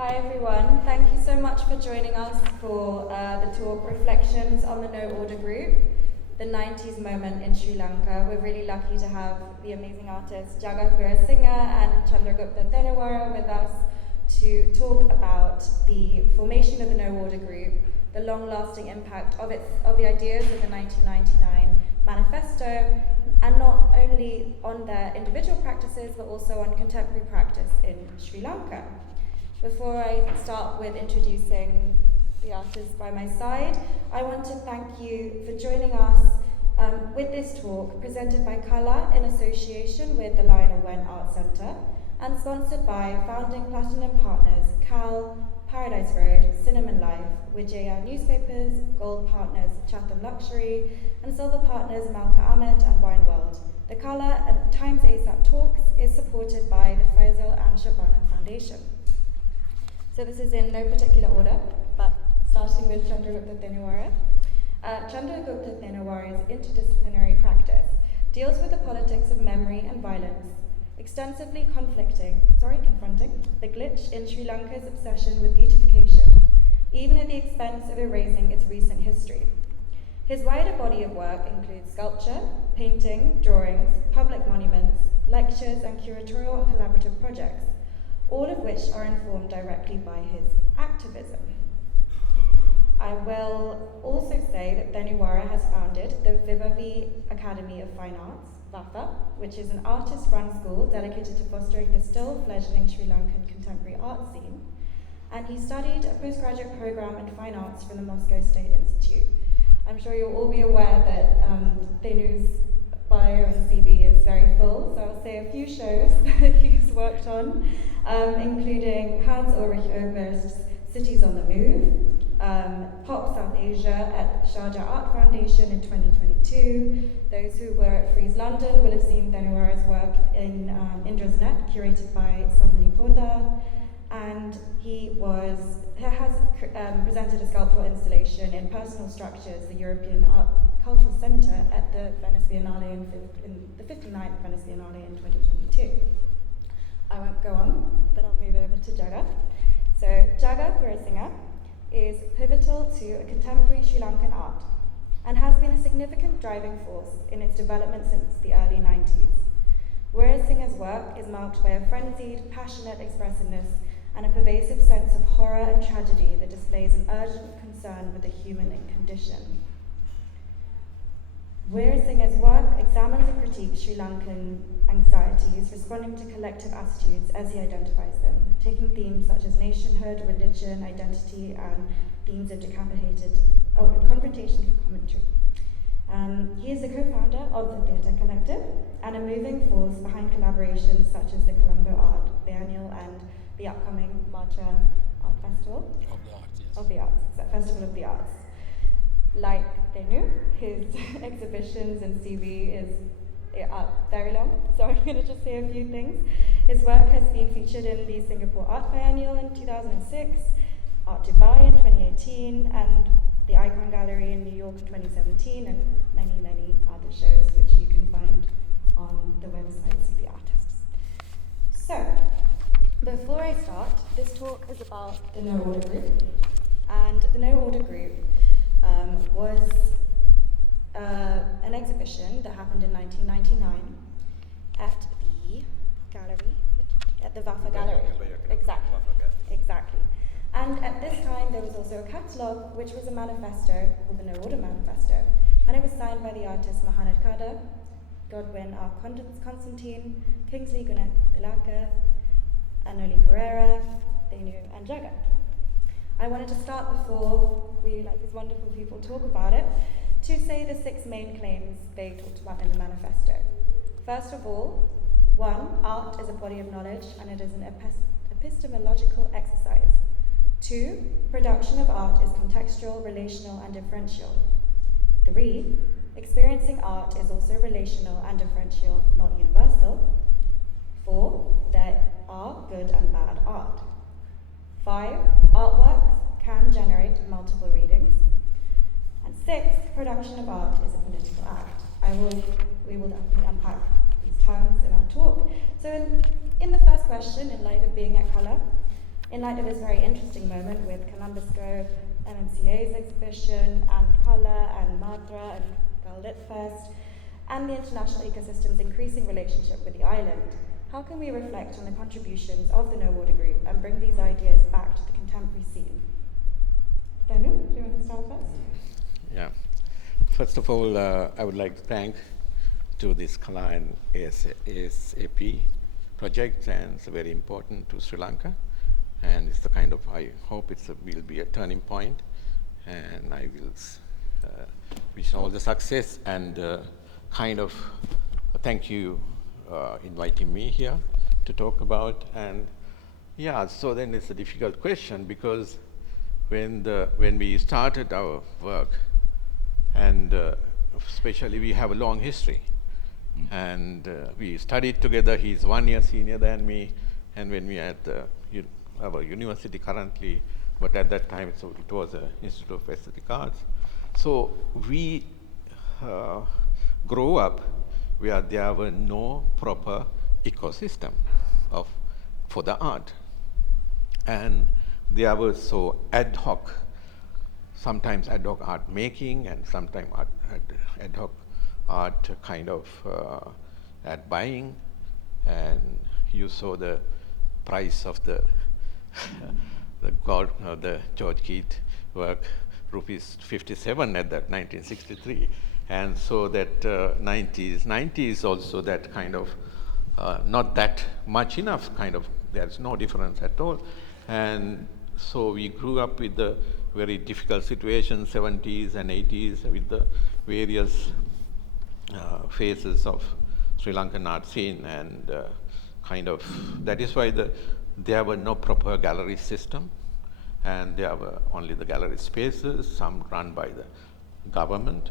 Hi everyone, thank you so much for joining us for the talk Reflections on the No Order Group, the 90s moment in Sri Lanka. We're really lucky to have the amazing artists Jagath Weerasinghe and Chandraguptha Thenuwara with us to talk about the formation of the No Order Group, the long-lasting impact of the ideas of the 1999 Manifesto, and not only on their individual practices but also on contemporary practice in Sri Lanka. Before I start with introducing the artists by my side, I want to thank you for joining us with this talk presented by KALΑ in association with the Lionel Wen Art Centre and sponsored by founding platinum partners CAL, Paradise Road, Cinnamon Life, Wijaya Newspapers, Gold partners Chatham Luxury, and silver partners Malka Ahmed and Wine World. The KALA and Times ASAP Talks is supported by the Faisal and Shabana Foundation. So this is in no particular order, but starting with Chandraguptha Thenuwara. Chandraguptha Thenuwara's interdisciplinary practice deals with the politics of memory and violence, extensively confronting the glitch in Sri Lanka's obsession with beautification, even at the expense of erasing its recent history. His wider body of work includes sculpture, painting, drawings, public monuments, lectures, and curatorial and collaborative projects, all of which are informed directly by his activism. I will also say that Thenuwara has founded the Vibhavi Academy of Fine Arts, Vafa, which is an artist-run school dedicated to fostering the still fledgling Sri Lankan contemporary art scene, and he studied a postgraduate program in fine arts from the Moscow State Institute. I'm sure you'll all be aware that Thenu's bio and CV is very full, so I'll say a few shows that he's worked on, including Hans Ulrich Oberst's Cities on the Move, Pop South Asia at Sharjah Art Foundation in 2022. Those who were at Frieze London will have seen Thenuwara's work in Indra's Net, curated by Sandhani Poda, and he has presented a sculptural installation in Personal Structures, the European Art Cultural Centre at the Venice Biennale in the 59th Venice Biennale in 2022. I won't go on, but I'll move over to Jagath. So Jagath Weerasinghe is pivotal to a contemporary Sri Lankan art and has been a significant driving force in its development since the early 90s. Weerasinghe's work is marked by a frenzied, passionate expressiveness and a pervasive sense of horror and tragedy that displays an urgent concern with the human condition. Weerasinghe's work examines and critiques Sri Lankan anxieties, responding to collective attitudes as he identifies them, taking themes such as nationhood, religion, identity, and themes of and confrontation for commentary. He is the co-founder of the Theatre Collective and a moving force behind collaborations such as the Colombo Art Biennial and the upcoming Marcha Art Festival of the Arts, Festival of the Arts. Like Thenu, his exhibitions and CV is very long, so I'm going to just say a few things. His work has been featured in the Singapore Art Biennial in 2006, Art Dubai in 2018, and the Icon Gallery in New York in 2017, and many, many other shows which you can find on the websites of the artists. So, before I start, this talk is about the No Order Group, and the No Order Group was an exhibition that happened in 1999 at the gallery, at the Vafa Gallery. Exactly. And at this time, there was also a catalogue, which was a manifesto called the No Order Manifesto, and it was signed by the artists Muhanned Cader, Godwin Constantine, Kingsley Gunatillake, Anoli Perera, and Jagath. I wanted to start before we let these wonderful people talk about it, to say the 6 main claims they talked about in the manifesto. First of all, 1, art is a body of knowledge and it is an epistemological exercise. 2, production of art is contextual, relational, and differential. 3, experiencing art is also relational and differential, not universal. 4, there are good and bad art. 5, artworks can generate multiple readings. And 6, production of art is a political act. We will definitely unpack these terms in our talk. So in the first question, in light of being at KALA, In light of this very interesting moment with Columbusco, MMCA's exhibition, and KALÀ, and Matra, and Galdit Fest, and the international ecosystem's increasing relationship with the island, how can we reflect on the contributions of the No Order Group and bring these ideas back to the contemporary scene? Thenu, do you want to start first? Yeah. First of all, I would like to thank to this KALÀ and ASAP project, and it's very important to Sri Lanka, and it's the kind of, I hope will be a turning point, and I will wish all the success, and thank you inviting me here to talk about. And yeah, so then it's a difficult question, because when we started our work, and especially we have a long history, and we studied together. He's 1 year senior than me, and when we at our university currently, but at that time it was an Institute of Aesthetic Arts. So we grew up where there were no proper ecosystem for the art, and there was so ad hoc, sometimes ad hoc art making, and sometimes ad hoc art ad buying, and you saw the price of the the George Keith work, rupees 57 at that 1963, and so that 90s also that kind of not that much enough there's no difference at all, and so we grew up with the very difficult situation, 70s and 80s, with the various phases of Sri Lankan art scene, and that is why there were no proper gallery system, and there were only the gallery spaces, some run by the government,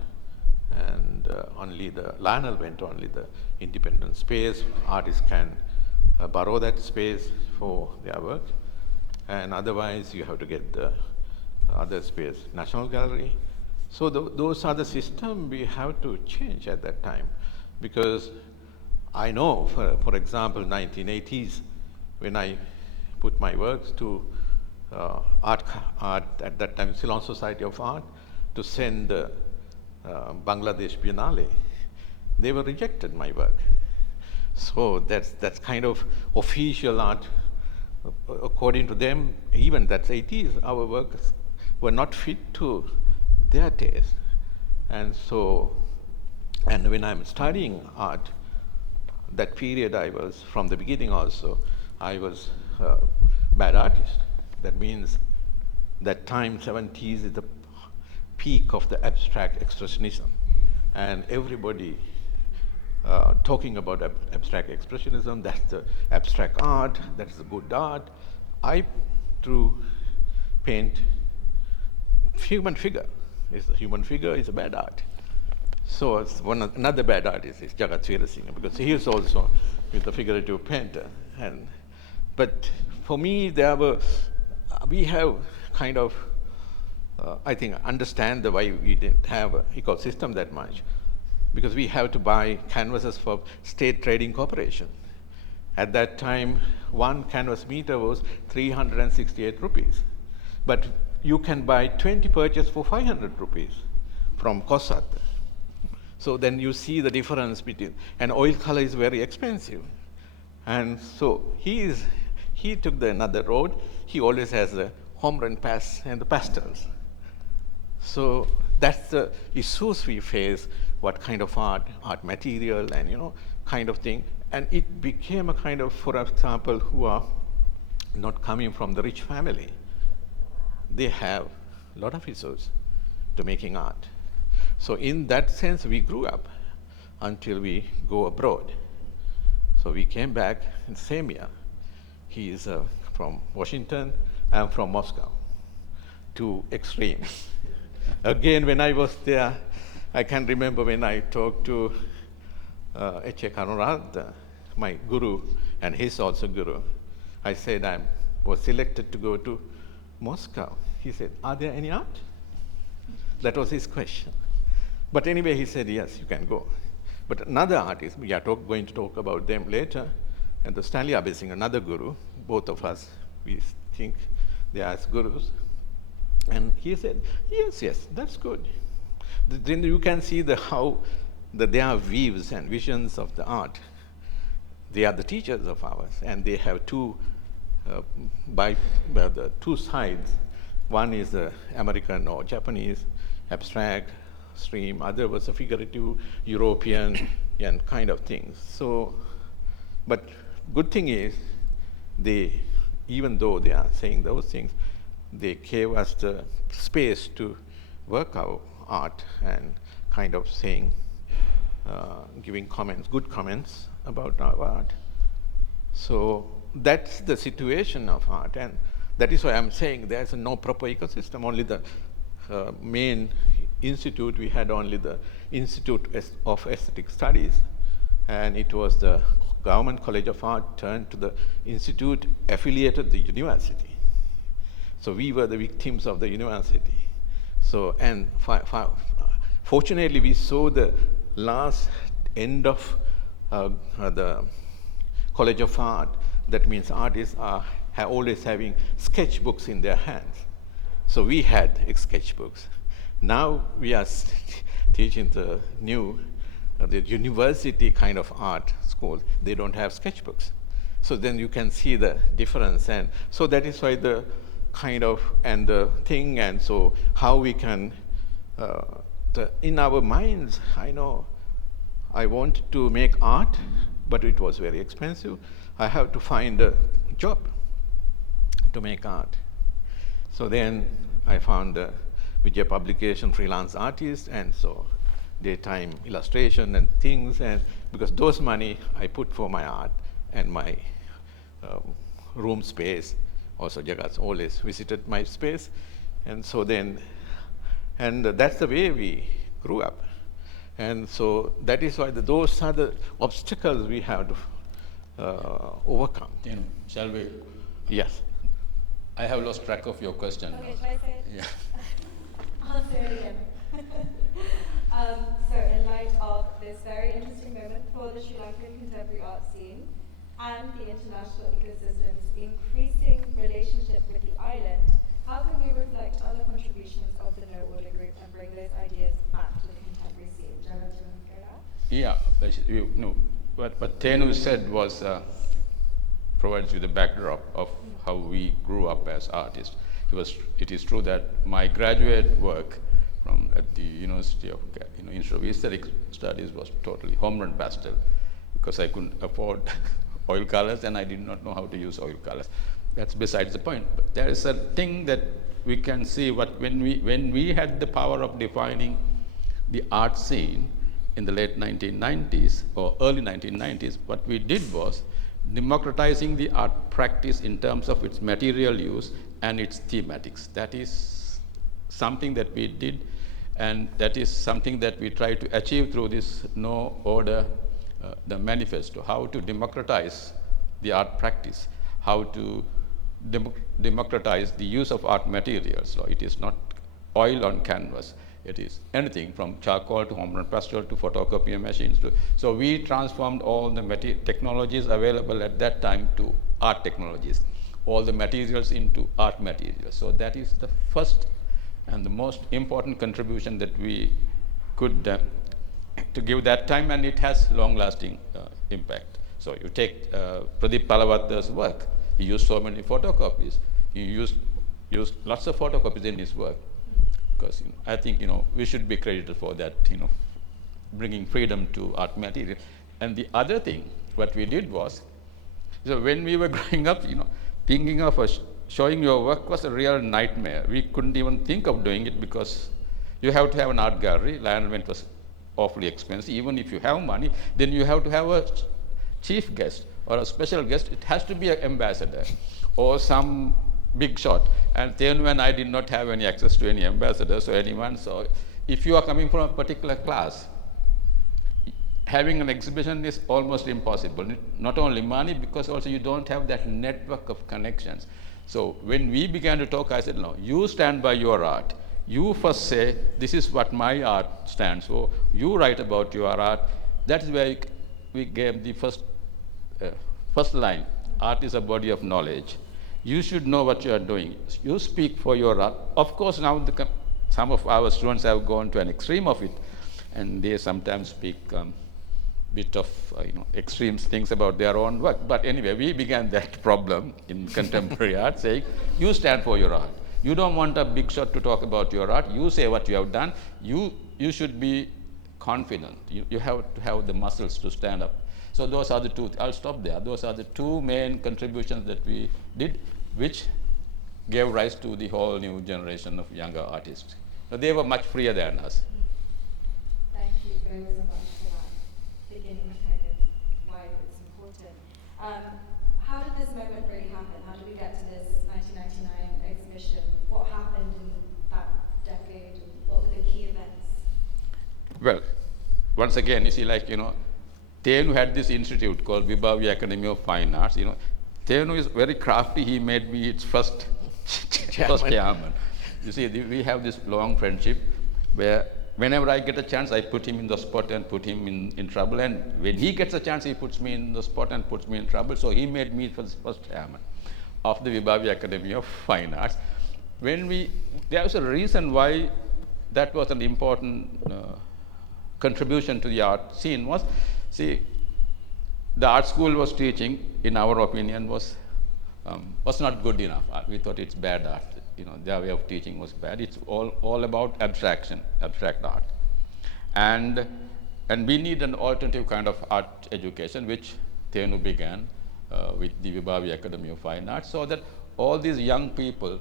and only the Lionel went only the independent space. Artists can borrow that space for their work, and otherwise you have to get the other space, National Gallery. So those are the system we have to change at that time, because I know, for example, 1980s, when I put my works to art at that time, Ceylon Society of Art, to send Bangladesh Biennale, they were rejected my work. So that's kind of official art. According to them, even that 80s, our works were not fit to their taste. And so, and when I'm studying art, that period I was, from the beginning also, I was a bad artist. That means that time, 70s, is the peak of the abstract expressionism. And everybody talking about abstract expressionism, that's the abstract art, that's the good art. I drew, paint, human figure. The human figure is a bad art. So it's another bad artist is Jagath Weerasinghe, because he is also with the figurative painter. But for me, we have I think, understand the why we didn't have an ecosystem that much, because we have to buy canvases for State Trading Corporation. At that time, one canvas meter was 368 rupees. But you can buy 20 purchases for 500 rupees from Kosat. So then you see the difference between, and oil color is very expensive. And so he took another road. He always has the home run pass and the pastels. So that's the issues we face, what kind of art material, and kind of thing. And it became a kind of, for example, who are not coming from the rich family, they have a lot of issues to making art. So in that sense, we grew up until we go abroad. So we came back in the same year. He is from Washington, I'm from Moscow. Two extremes. Again, when I was there, I can remember when I talked to H.A. Karunarad, my guru, and his also guru. I said I was selected to go to Moscow. He said, are there any art? That was his question. But anyway, he said, yes, you can go. But another artist, we are going to talk about them later, and the Stanley Abesing, another guru, both of us, we think they are as gurus. And he said, yes, that's good. Then you can see how they are weaves and visions of the art. They are the teachers of ours, and they have two the two sides. One is the American or Japanese abstract stream, other was a figurative European and kind of things. So, but good thing is, even though they are saying those things, they gave us the space to work our art and kind of saying, giving comments, good comments about our art. So that's the situation of art, and that is why I'm saying there's no proper ecosystem. Only the main institute, we had only the Institute of Aesthetic Studies, and it was the Government College of Art turned to the institute affiliated the university. So we were the victims of the university. So, and fortunately, we saw the last end of the College of Art. That means artists are always having sketchbooks in their hands. So we had sketchbooks. Now we are teaching the new, the university kind of art school. They don't have sketchbooks. So then you can see the difference. And so that is why the kind of, and the thing, and so how we can, in our minds, I know I want to make art, but it was very expensive. I have to find a job to make art. So then I found Vijay publication, freelance artist, and so daytime illustration and things, and because those money I put for my art and my room space. Also, Jagath always visited my space, and so then, and that's the way we grew up. And so that is why those are the obstacles we have to overcome. Shall we? Yes. I have lost track of your question. Okay, should I say it? Yeah. I'll say it again. So in light of this very interesting moment for the Sri Lankan contemporary art scene and the international ecosystem's increasing relationship with the island, how can we reflect on the contributions of the No Order Group and bring those ideas back to the contemporary scene? Jagath Weerasinghe? Yeah, what Thenu said was provides you the backdrop of how we grew up as artists. It is true that my graduate work at the University of Institute of Aesthetic Studies was totally home run pastel, because I couldn't afford oil colors and I did not know how to use oil colors. That's besides the point. But there is a thing that we can see when we had the power of defining the art scene in the late 1990s or early 1990s, what we did was democratizing the art practice in terms of its material use and its thematics. That is something that we did, and that is something that we try to achieve through this No Order the manifesto, how to democratize the art practice, how to democratize the use of art materials. So it is not oil on canvas. It is anything from charcoal to home run pastel to photocopier machines. So we transformed all the technologies available at that time to art technologies, all the materials into art materials. So that is the first and the most important contribution that we could to give that time, and it has long-lasting impact. So you take Pradeep Palawat's work. He used so many photocopies. He used lots of photocopies in his work, because I think we should be credited for that, bringing freedom to art material. And the other thing, what we did was, so when we were growing up, thinking of showing your work was a real nightmare. We couldn't even think of doing it because you have to have an art gallery. Lion Rent was awfully expensive. Even if you have money, then you have to have a chief guest or a special guest. It has to be an ambassador or some big shot. And Thenu and I did not have any access to any ambassadors or anyone. So if you are coming from a particular class, having an exhibition is almost impossible. Not only money, because also you don't have that network of connections. So when we began to talk, I said, no, you stand by your art. You first say, this is what my art stands for. You write about your art. That is where we gave the first line. Art is a body of knowledge. You should know what you are doing. You speak for your art. Of course, now some of our students have gone to an extreme of it, and they sometimes speak bit of extreme things about their own work. But anyway, we began that problem in contemporary art, saying, you stand for your art. You don't want a big shot to talk about your art. You say what you have done. You should be confident. You have to have the muscles to stand up. So those are the two, I'll stop there. Those are the two main contributions that we did, which gave rise to the whole new generation of younger artists. So they were much freer than us. Thank you very so much for that beginning kind of why it's important. How did this moment really happen? How did we get to this 1999 exhibition? What happened in that decade? And what were the key events? Well, once again, you see, Thenu had this institute called Vibhavi Academy of Fine Arts. Thenu is very crafty. He made me its first chairman. You see, we have this long friendship where whenever I get a chance, I put him in the spot and put him in trouble. And when he gets a chance, he puts me in the spot and puts me in trouble. So he made me first chairman of the Vibhavi Academy of Fine Arts. There was a reason why that was an important contribution to the art scene was, see, the art school was teaching, in our opinion, was not good enough. We thought it's bad art. Their way of teaching was bad. It's all about abstract art. And we need an alternative kind of art education, which Thenu began with the Vibhavi Academy of Fine Arts, so that all these young people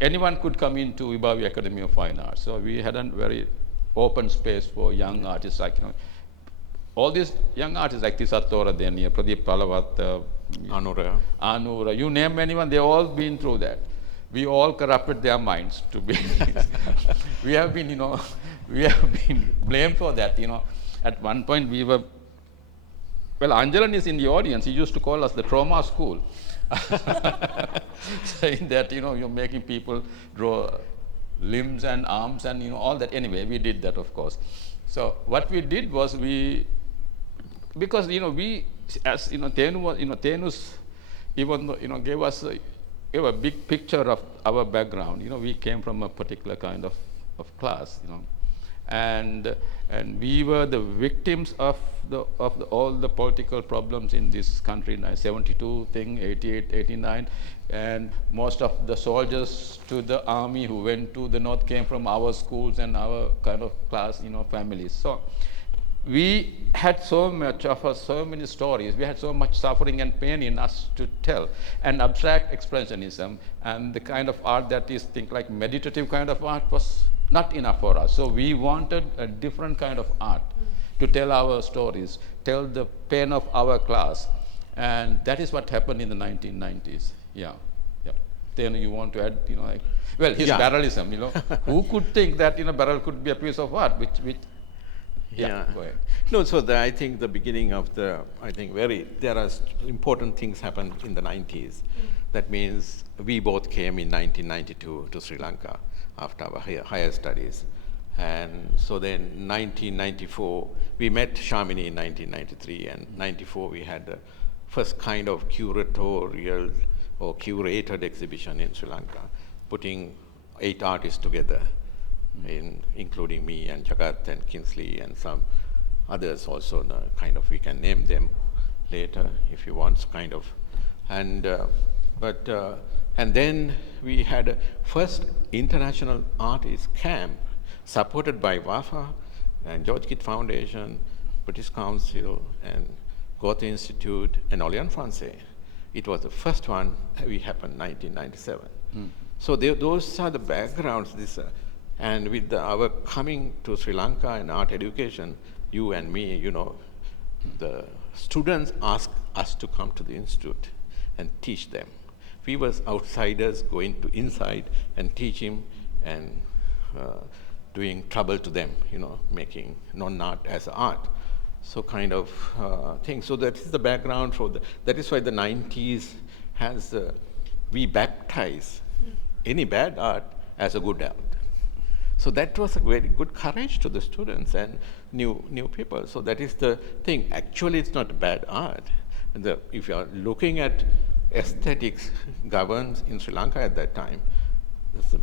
anyone could come into Vibhavi Academy of Fine Arts. So we had a very open space for young artists, all these young artists like Tisatora Denia, Pradeep Palawat, Anura, you name anyone, they all been through that. We all corrupted their minds to be. we have been blamed for that. At one point we were. Well, Anjalan is in the audience. He used to call us the trauma school, saying that you're making people draw limbs and arms and all that. Anyway, we did that, of course. So what we did was because we, as Thenu was, Thenu's even though, gave us a big picture of our background. We came from a particular kind of class, and we were the victims of all the political problems in this country. 72 thing, 88, 89, and most of the soldiers to the army who went to the north came from our schools and our kind of class, families. So we had so many stories. We had so much suffering and pain in us to tell. And abstract expressionism and the kind of art that is like meditative kind of art was not enough for us. So we wanted a different kind of art to tell our stories, tell the pain of our class. And that is what happened in the 1990s. Yeah. Then you want to add, his barrelism, who could think that, barrel could be a piece of art, which go ahead. No, so I think the beginning of there are important things happened in the 90s. That means we both came in 1992 to Sri Lanka after our higher studies. And so then 1994, we met Shamini in 1993, and 94 we had the first kind of curatorial or curated exhibition in Sri Lanka, putting 8 artists together, including me and Jagath and Kingsley and some others also, we can name them later if you want, and then we had a first international artist camp supported by Vafa and George Kidd Foundation, British Council and Goethe Institute and Orléans Français. It was the first one we happened 1997. So those are the backgrounds. And with our coming to Sri Lanka and art education, you and me, the students asked us to come to the institute and teach them. We were outsiders going to inside and teach him and doing trouble to them, making non-art as art. So kind of thing. So that is the background for that is why the 90s has, we baptize any bad art as a good art. So that was a very good courage to the students and new people. So that is the thing. Actually, it's not bad art, If you are looking at aesthetics governs in Sri Lanka at that time, there's the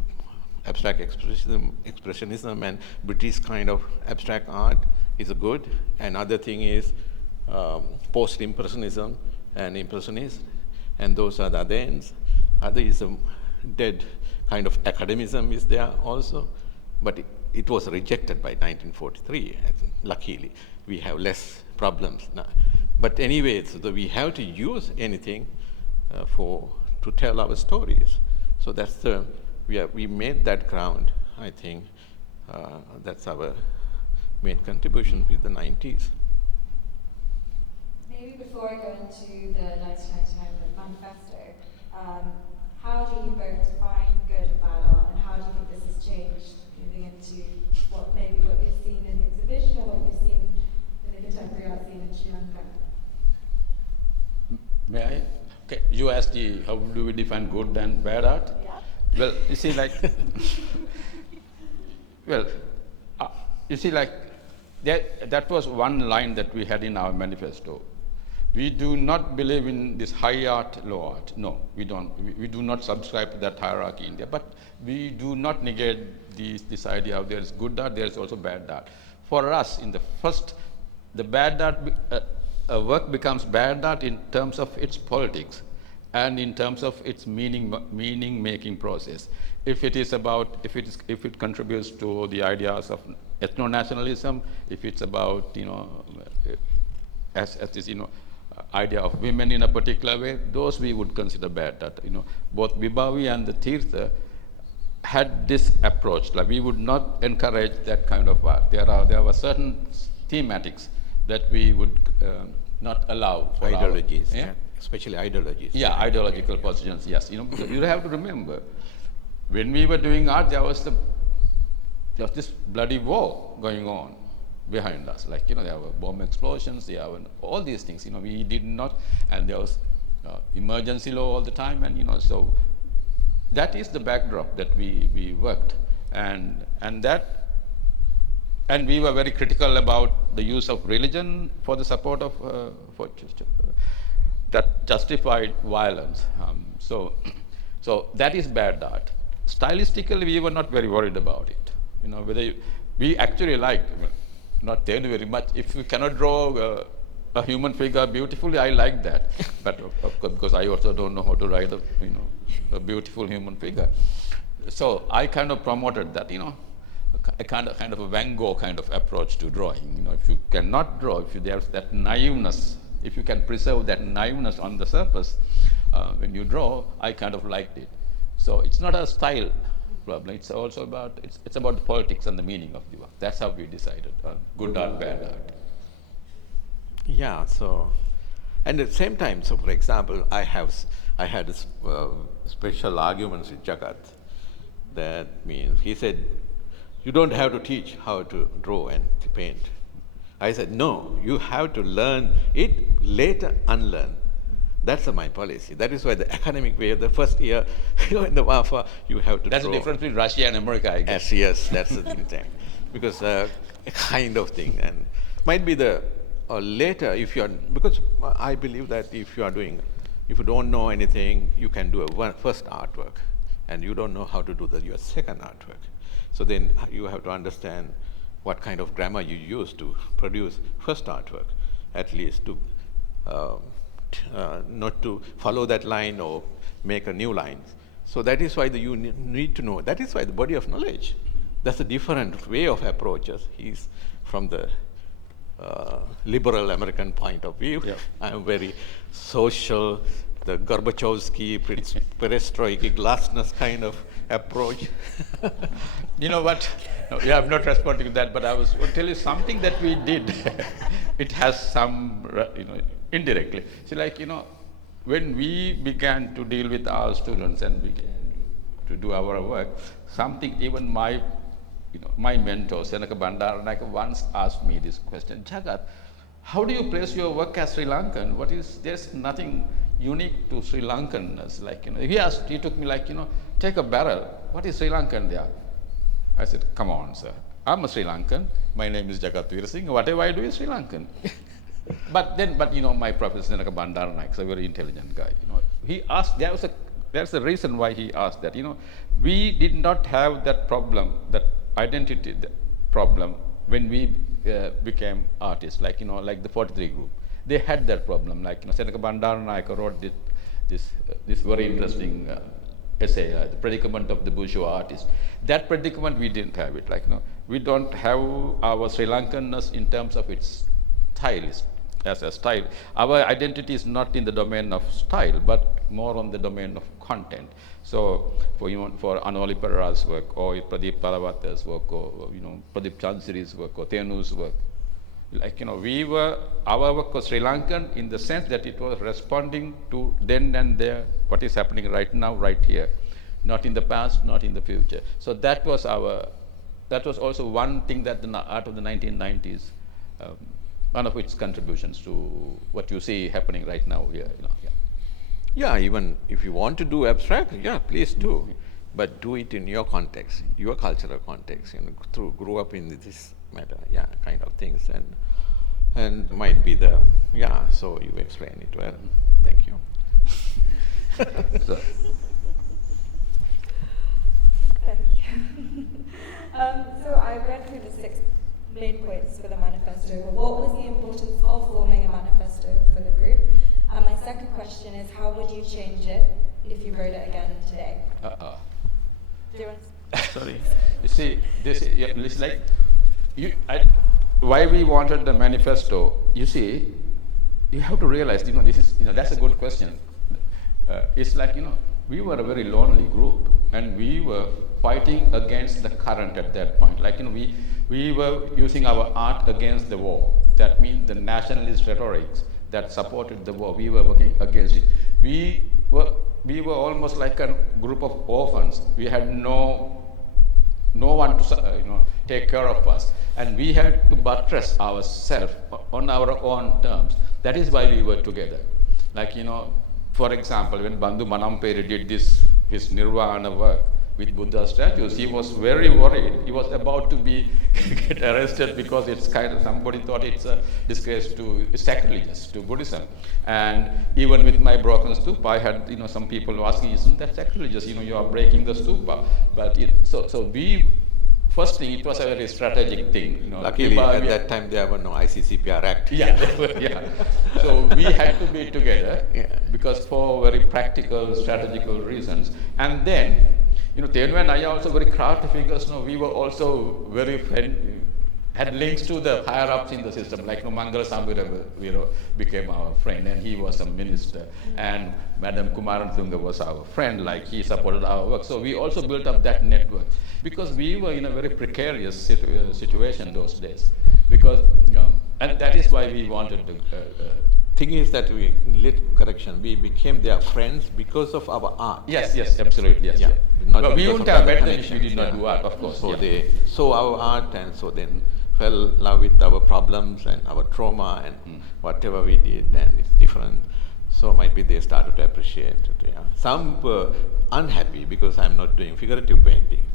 abstract expressionism and British kind of abstract art is a good. Another thing is post-impressionism and impressionism, and those are the other ends. Other is a dead kind of academism is there also, but it was rejected by 1943. Luckily, we have less problems now. But anyway, so we have to use anything to tell our stories. So that's we made that ground. I think that's our main contribution with the 90s. Maybe before I go into the 1999 manifesto, how do you both define good and bad art, and how do you think this has changed moving into what you've seen in the exhibition or what you've seen in the contemporary art scene in Sri Lanka? May I? Okay, you asked how do we define good and bad art? Yeah. Well, you see, like, that was one line that we had in our manifesto. We do not believe in this high art, low art. No, we don't. We do not subscribe to that hierarchy in there. But we do not negate this idea of there is good art, there is also bad art. For us, in the first, the bad art, a work becomes bad art in terms of its politics and in terms of its meaning-making process. If it contributes to the ideas of ethno-nationalism, if it's about, as this, idea of women in a particular way, those we would consider bad art. Both Vibhavi and the Tirtha had this approach. Like, we would not encourage that kind of art. There were certain thematics that we would not allow. For Ideologies, especially ideologies. Yeah, ideological positions, yes. Because you have to remember, when we were doing art, there was this bloody war going on behind us. Like, there were bomb explosions, there were all these things. We did not, and there was emergency law all the time, and so that is the backdrop that we worked, and we were very critical about the use of religion for the support of that justified violence. So that is bad art. Stylistically, we were not very worried about it. Whether we actually liked, not tell you very much. If you cannot draw a human figure beautifully, I like that. But of course, because I also don't know how to write a beautiful human figure. So I kind of promoted that, a kind of a Van Gogh kind of approach to drawing. If you cannot draw, if there's that naiveness, if you can preserve that naiveness on the surface when you draw, I kind of liked it. So it's not a style problem. It's also about it's about the politics and the meaning of the work. That's how we decided on good art, bad art. Yeah. So, and at the same time, so for example, I had special arguments with Jagath. That means he said, you don't have to teach how to draw and to paint. I said, no, you have to learn it, later unlearn. That's my policy. That is why the academic way, the first year in the Vafa, you have to That's draw. the difference between Russia and America, I guess. Yes, that's the thing. Because a kind of thing. And might be later, if you are, because I believe that if you don't know anything, you can do a first artwork. And you don't know how to do your second artwork. So then you have to understand what kind of grammar you use to produce first artwork, at least to not to follow that line or make a new line. So that is why you need to know. That is why the body of knowledge. That's a different way of approaches. He's from the liberal American point of view. Yeah. I'm very social, the Gorbachevsky, perestroika, glasnost kind of approach. You know what? No, yeah, I'm not responding to that, but I was going to tell you something that we did. It has some, indirectly. So when we began to deal with our students and began to do our work, something even my mentor, Senaka Bandaranayake, once asked me this question, Jagath, how do you place your work as Sri Lankan? There's nothing unique to Sri Lankanness. He took me take a barrel. What is Sri Lankan there? I said, come on, sir. I'm a Sri Lankan. My name is Jagath Weerasinghe. Whatever I do is Sri Lankan. But my professor Senaka Bandaranaike is a very intelligent guy. He asked. There's a reason why he asked that. We did not have that problem, that identity problem, when we became artists. Like the 43 group, they had that problem. Like Senaka Bandaranaike wrote this very interesting essay, The Predicament of the Bourgeois Artist. That predicament we didn't have it. Like we don't have our Sri Lankanness in terms of its stylist. As a style, our identity is not in the domain of style, but more on the domain of content. So, for Anoli Perera's work, or Pradeep Talawata's work, or Pradeep Chansiri's work, or Thenu's work, our work was Sri Lankan in the sense that it was responding to then and there what is happening right now, right here, not in the past, not in the future. So that was also one thing that the art of the 1990s. One of its contributions to what you see happening right now here. Yeah, even if you want to do abstract, yeah, please do. But do it in your context, your cultural context, grew up in this matter, kind of things. And might be so you explain it well. Thank you. Thank you. So I read through the 6 main points for the manifesto. What was the importance of forming a manifesto for the group? And my second question is, how would you change it if you wrote it again today? Do you want Sorry. You see, it's like why we wanted the manifesto. You see, you have to realize, this is, that's a good question. It's like, we were a very lonely group, and we were fighting against the current at that point. Like, we were using our art against the war. That means the nationalist rhetorics that supported the war, we were working against it. We were almost like a group of orphans. We had no one to take care of us, and we had to buttress ourselves on our own terms. That is why we were together. Like, for example, when Bandhu Manamperi did his Nirvana work with Buddha statues, he was very worried. He was about to get arrested because it's somebody thought it's a disgrace it's sacrilegious to Buddhism. And even with my broken stupa, I had some people asking, isn't that sacrilegious? You are breaking the stupa. But so we. First thing, it was a very strategic thing. Luckily, at that time, there were no ICCPR Act. Yeah. So we had to be together because for very practical, strategical reasons. And then, Thenuwara and I are also very crafty figures. We were also very had links to the higher ups in the system. Like Mangala Sambira became our friend, and he was a minister. And Madam Kumaran Thunga was our friend. Like, he supported our work. So we also built up that network because we were in a very precarious situation those days. Because and that is why we wanted to. Thing is that we became their friends because of our art. Yes, absolutely, yes. Yeah. But we wouldn't have met them if we did not do art, of course. So they saw our art, and so then fell in love with our problems and our trauma and whatever we did, and it's different. So might be they started to appreciate it. Some were unhappy because I'm not doing figurative painting.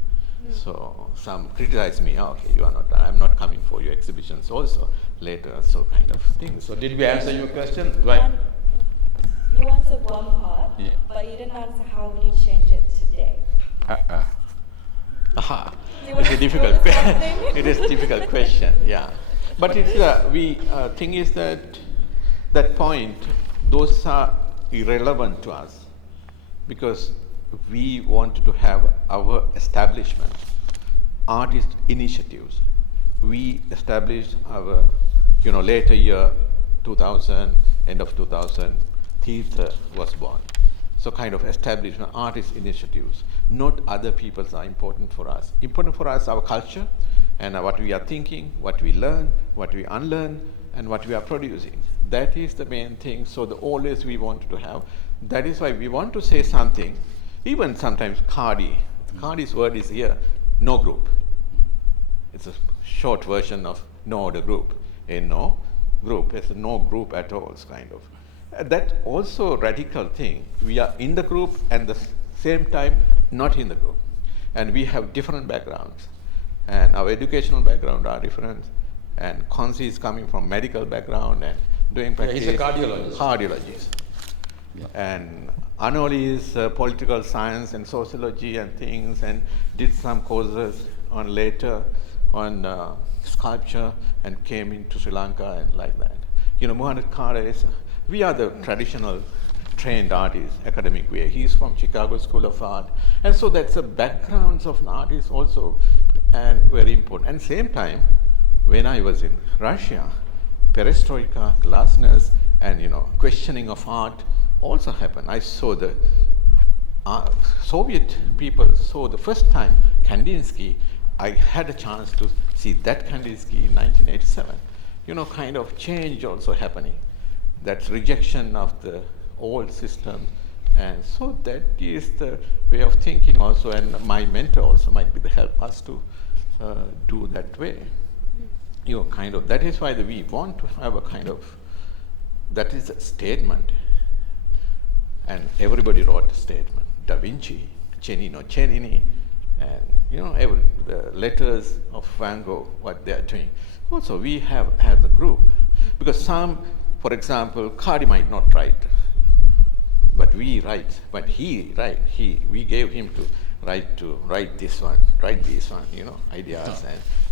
So some criticize me, okay, I'm not coming for your exhibitions also later, so kind of thing. So did we answer your question? Right. You answered one part, but you didn't answer how would you change it today. It's a difficult question. It is a difficult question, But it's thing is that point, those are irrelevant to us because we wanted to have our establishment, artist initiatives. We established our, later year 2000, end of 2000, theatre was born. So kind of establishment, artist initiatives. Not other people's are important for us. Important for us, our culture and what we are thinking, what we learn, what we unlearn, and what we are producing. That is the main thing. So always we wanted to have. That is why we want to say something. Even sometimes Cardi's word is here, no group. It's a short version of no order group. A no group, it's a no group at all, kind of. That also radical thing. We are in the group and the same time not in the group. And we have different backgrounds. And our educational background are different. And Consi is coming from medical background, and doing Yeah, practice. he's a cardiologist. Cardiologist. Yeah. And Anoli is political science and sociology and things, and did some courses on later on sculpture and came into Sri Lanka and like that. Muhanned Cader is, we are the traditional trained artists, academic way. He's from Chicago School of Art. And so that's the backgrounds of an artist also, and very important. And same time, when I was in Russia, perestroika, glasnost, and questioning of art also happened. I saw the Soviet people saw the first time Kandinsky. I had a chance to see that Kandinsky in 1987. Kind of change also happening. That rejection of the old system. And so that is the way of thinking also, and my mentor also might be the help us to do that way. Kind of, that is why we want to have a kind of, that is a statement. And everybody wrote a statement. Da Vinci, Cennino Cennini, and the letters of Van Gogh, what they are doing. Also, we have as a group, because some, for example, Cardi might not write, but we write. But he write. We gave him to write this one, write this one, ideas,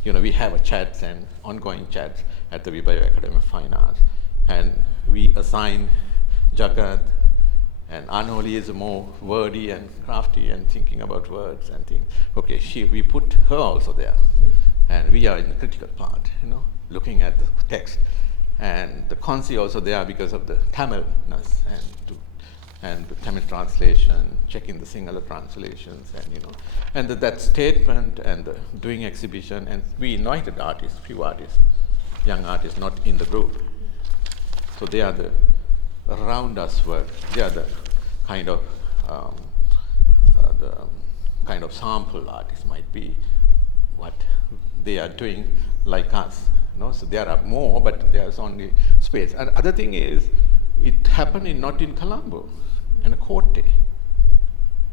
and we have a chat and ongoing chat at the Vibhavi Academy of Fine Arts, and we assign Jagath. And Anoli is more wordy and crafty and thinking about words and things. Okay, we put her also there. And we are in the critical part, looking at the text. And the Consi also there because of the Tamilness and the Tamil translation, checking the Sinhala translations, and that statement and the doing exhibition. And we invited artists, few artists, young artists, not in the group. So they are the around us work. They are the kind of sample artists might be what they are doing like us. So there are more, but there's only space. And other thing is, it happened not in Colombo and Kotte,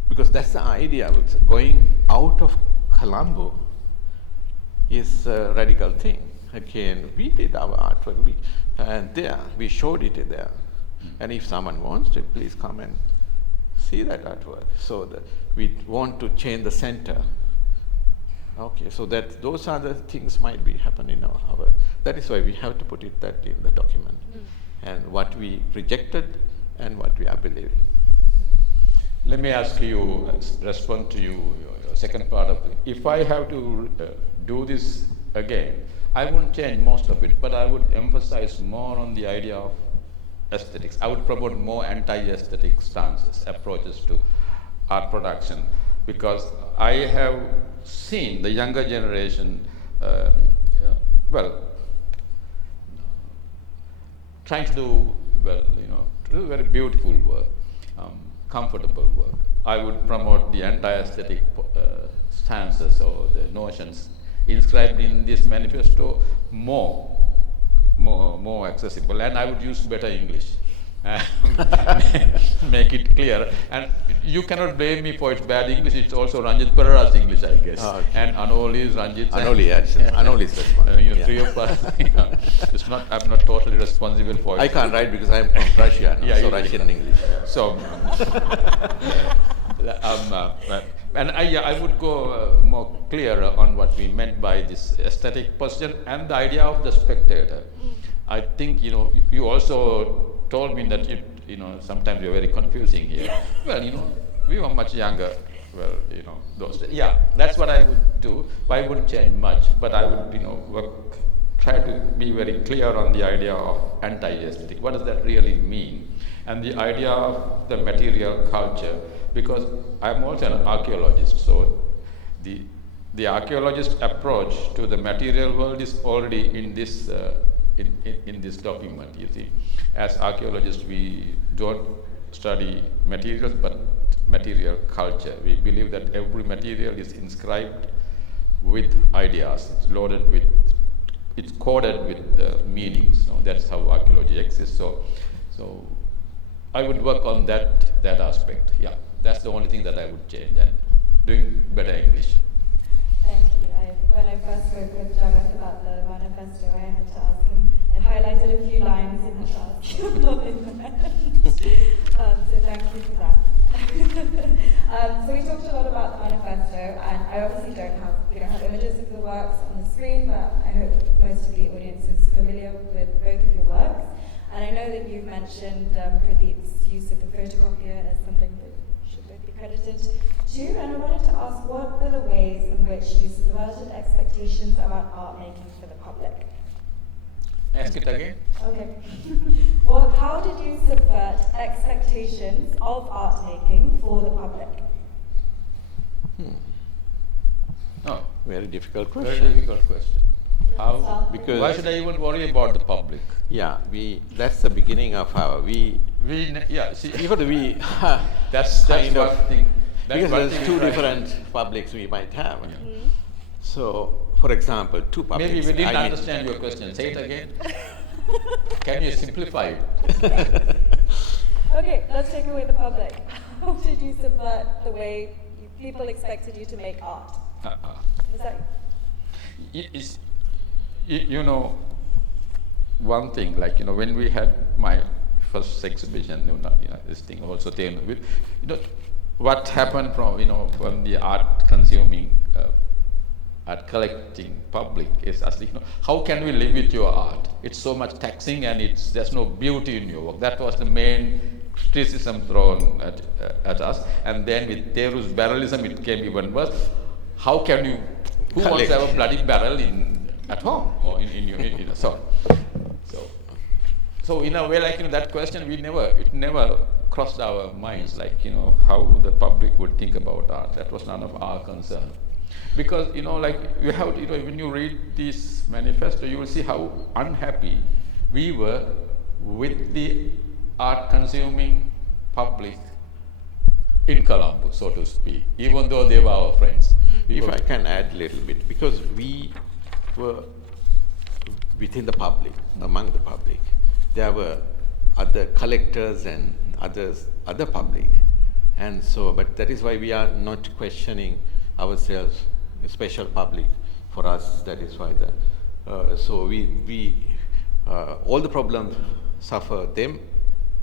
because that's the idea. Going out of Colombo is a radical thing. Again, we did our artwork, and we showed it there. And if someone wants to, please come and see that artwork. So we want to change the center. Okay, so that those are the things might be happening in our. That is why we have to put that in the document, and what we rejected and what we are believing. Let me ask you, respond to your second part of it. If I have to do this again, I wouldn't change most of it, but I would emphasize more on the idea of aesthetics. I would promote more anti-aesthetic stances, approaches to art production, because I have seen the younger generation, trying to do, very beautiful work, comfortable work. I would promote the anti-aesthetic stances or the notions inscribed in this manifesto more accessible, and I would use better English. Make it clear. And you cannot blame me for its bad English. It's also Ranjit Perera's English, I guess. Oh, okay. And Anoli's, Ranjit's. Anoli, yes. Anoli's responsible. Three of us. I'm not totally responsible for it. I can't write because I'm from Russia, so Russian and English. So, and I would go more clear on what we meant by this aesthetic position and the idea of the spectator. I think, you also told me that, sometimes you're very confusing here. Well, we were much younger. Well, those days. Yeah, that's what I would do. I wouldn't change much, but I would, try to be very clear on the idea of anti-aesthetic. What does that really mean? And the idea of the material culture, because I'm also an archaeologist, so the archaeologist approach to the material world is already in this in this document. You see, as archaeologists, we don't study materials but material culture. We believe that every material is inscribed with ideas. It's loaded with, it's coded with meanings. That's how archaeology exists. So I would work on that aspect. Yeah, that's the only thing that I would change, and doing better English. Thank you. When I first spoke with Jagath about the manifesto, I had to ask him. I highlighted a few lines and had to ask him what they meant. So thank you for that. So we talked a lot about the manifesto, and I obviously we don't have images of the works on the screen, but I hope most of the audience is familiar with both of your works. And I know that you've mentioned Pradeep's use of the photocopier as something that should both be credited to, and I wanted to ask, what were the ways in which you subverted expectations about art making for the public? Ask it again. Okay. Well, how did you subvert expectations of art making for the public? No, Very difficult question. very difficult question. How? Because- Why should I even worry about the public? Yeah, that's the beginning of our, see, even we, That's kind one of, thing. That's because one there's thing two we try. different publics we might have. Yeah. So, for example, two publics. Maybe we didn't I mean- understand your question. Say it again. Can you simplify it? Okay, let's take away the public. How did you subvert the way people expected you to make art? Was that You know, one thing, like, you know, when we had my first exhibition, this thing also, what happened from the art consuming, art collecting public is actually, how can we live with your art? It's so much taxing and there's no beauty in your work. That was the main criticism thrown at us. And then with Theru's barrelism, it came even worse. Who wants to have a bloody barrel at home or in your sorry. So in a way, like, that question, it never crossed our minds, like, how the public would think about art. That was none of our concern. Because, like, you have, when you read this manifesto, you will see how unhappy we were with the art consuming public in Colombo, so to speak, even though they were our friends. If I can add a little bit, because we were within the public, among the public, there were other collectors and other public, and so, but that is why we are not questioning ourselves, a special public for us. That is why so we all the problems suffer them,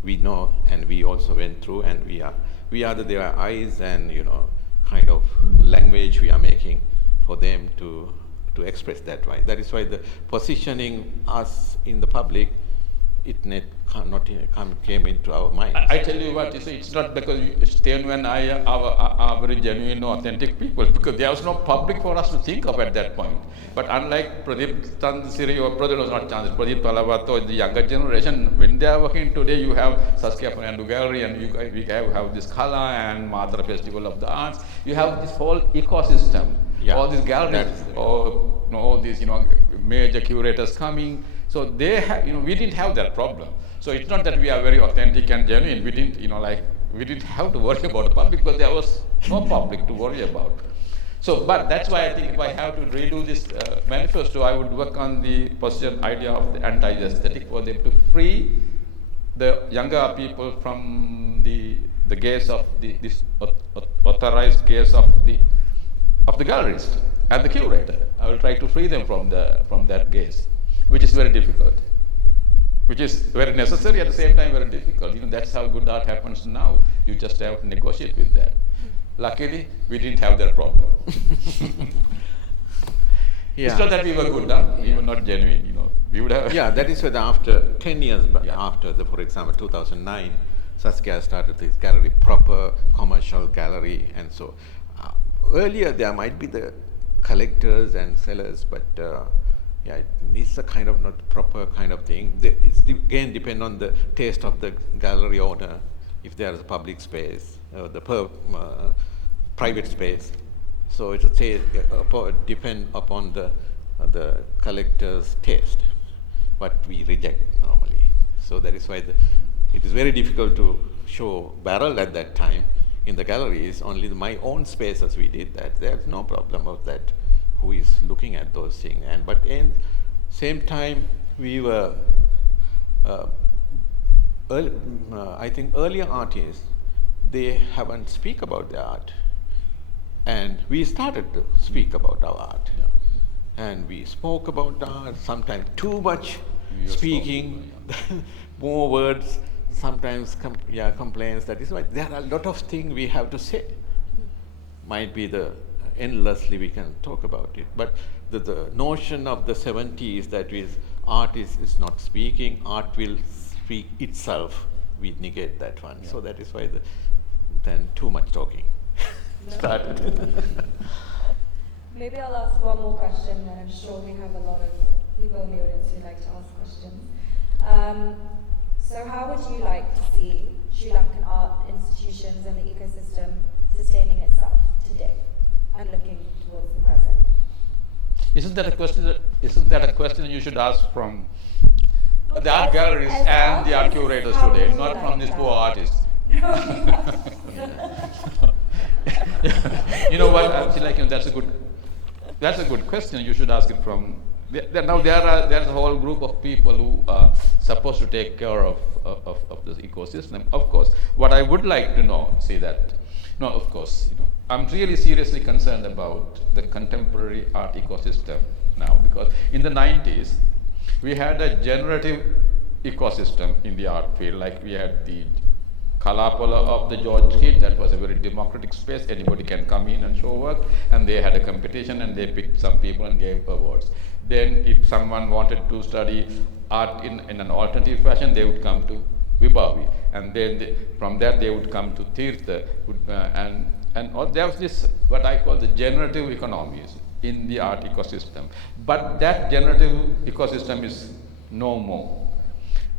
we know, and we also went through, and we are their eyes and kind of language we are making for them to express that way. That is why the positioning us in the public, it came into our minds. I tell you what, it's not because Thenu and I are very genuine, authentic people, because there was no public for us to think of at that point. But unlike Pradeep Chandasiri, or Pradeep was not Chandasiri, Pradeep Palavato, the younger generation, when they are working today, you have Saskia Fernando Gallery, and we have this KALΑ and Madhura Festival of the Arts. You have this whole ecosystem, all these galleries, all these major curators coming. So we didn't have that problem. So it's not that we are very authentic and genuine. We didn't, we didn't have to worry about the public because there was no public to worry about. So, but that's why I think if I have to redo this manifesto, I would work on the position idea of the anti-aesthetic, for them to free the younger people from the gaze of this authorized gaze of the gallerist and the curator. I will try to free them from that gaze, which is very difficult, which is very necessary, at the same time very difficult. That's how good art happens now. You just have to negotiate with that. Luckily, we didn't have that problem. It's not that we were good, we were not genuine. We would have. Yeah, that is why after 10 years after for example, 2009, Saskia started this gallery, proper commercial gallery, and so earlier there might be the collectors and sellers, but it's a kind of not proper kind of thing. It's again depend on the taste of the gallery owner, if there is a public space, the private space. So it will depend upon the collector's taste, what we reject normally. So that is why it is very difficult to show barrel at that time in the galleries. Only my own spaces we did that. There's no problem of that. Who is looking at those things? But in same time, we were, I think earlier artists, they haven't speak about their art. And we started to speak about our art. Yeah. And we spoke about art, sometimes too much We speaking, more words, sometimes complaints. That is why there are a lot of things we have to say. Might be endlessly we can talk about it, but the notion of the 70s that art is not speaking, art will speak itself, we negate that one. So that is why then too much talking started. Maybe I'll ask one more question, and I'm sure we have a lot of people in the audience who like to ask questions. So how would you like to see Sri Lankan art institutions and the ecosystem sustaining itself today and looking towards the present? Isn't that a question you should ask from the art galleries As and the art artists, curators how today, would you not like from these that? poor artists? You know what? I feel like that's a good question. You should ask it from. Now there's a whole group of people who are supposed to take care of this ecosystem. Of course, what I would like to know, of course, I'm really seriously concerned about the contemporary art ecosystem now, because in the 90s we had a generative ecosystem in the art field, like we had the KALΑ of the George Street. That was a very democratic space. Anybody can come in and show work, and they had a competition and they picked some people and gave awards. Then if someone wanted to study art in an alternative fashion, they would come to Vibhavi, and then from there they would come to Tirtha, and there was this what I call the generative economies in the art ecosystem. But that generative ecosystem is no more.